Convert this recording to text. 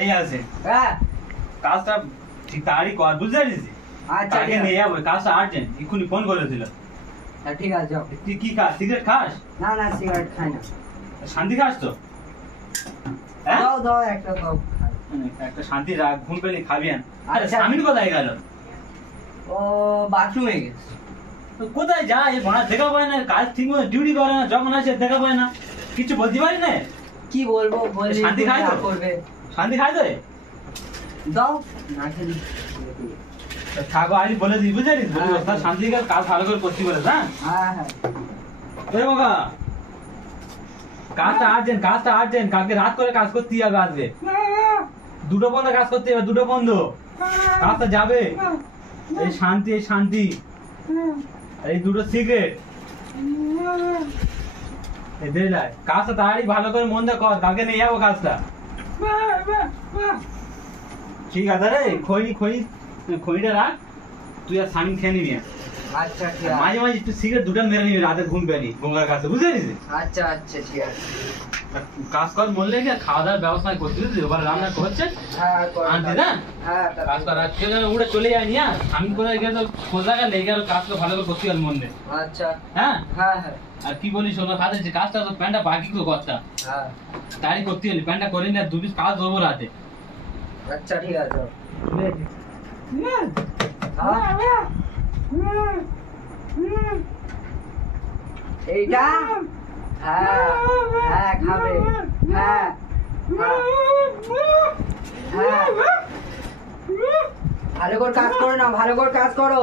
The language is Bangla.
এই আছে হ্যাঁ কাজটা ঠিক তাড়াতাড়ি কর, বুঝতে পারিস? আচ্ছা আগে নিয়ে যাবো, কাজটা আর্জেন্ট, এক্ষুনি ফোন করেছিল। ঠিক আছে যাও। তুই কি খাস, সিগারেট খাস? না না সিগারেট খাই না। শান্তি খাস তো? হ্যাঁ দাও দাও একটা দাও খাই। একটা শান্তি রাখ, ঘুম পেলে খাবি না। আরে আচ্ছা। স্বামীর কোথায় গেল? ও বাথরুমে গেছে। কোথায় যায় ভোনা, দেখা পায় না, কাজ ঠিক মতো ডিউটি করে না, যখন আসে দেখা পায় না, কিছু বলতে পারি না। কি বলবো বলি শান্তি খায় তো? করবে। শান্তি খায় তো? দাও না খেলি থাকো আজ বলে দিই, বুঝে নিস? তার শান্তি কাজ ভালো করে করতে বলে। হ্যাঁ হ্যাঁ হ্যাঁ ওই বাবা, কাজটা আর্জেন্ট, কাজটা আর্জেন্ট, কালকে রাত করে কাজ করতে হবে। আজকে 2টো বন্ধ কাজ করতে হবে, 2টো বন্ধ কাজটা যাবে। এই শান্তি, এই শান্তি, এই 2টো সিগারেট কাজটা তাড়াতাড়ি ভালো করে মন দিয়ে কর, কালকে নিয়ে যাবো কাজটা। ঠিক আছে রে, খড়িটা রাখ, তুই আর স্বামী খেয়ে নিবি। আচ্ছা ঠিক আছে। মাঝে মাঝে একটু সিগারেট 2টা মেরে নিবি, রাতে ঘুম পেয়ে নি গঙ্গার কাছে, বুঝতে পেরেছিস? আচ্ছা আচ্ছা ঠিক আছে। কাজ কর মরলে কি খাওয়া দাওয়ার ব্যবস্থা করতে দিবি, ওবার রান্না করছে হ্যাঁ আনতে না। হ্যাঁ কাজ কর, কেউ যেন উড়ে চলে যায় নি। আমি করে গেলে তো খোঁজা গেলে গেল, কাজটা ভালো করে করতে গেল মন দিয়ে। আচ্ছা হ্যাঁ হ্যাঁ হ্যাঁ আর কি বলিস, ওর হাতে যে কাজটা, তো প্যান্টটা বাকি তো করতা, হ্যাঁ তাই করতে গেলি, প্যান্টটা করে নি, আর 2 পিস কাজ দেবো রাতে। আচ্ছা ঠিক আছে। এইটা হ্যাঁ হ্যাঁ খাবে। হ্যাঁ হ্যাঁ ভালো করে কাজ করো না, ভালো করে কাজ করো।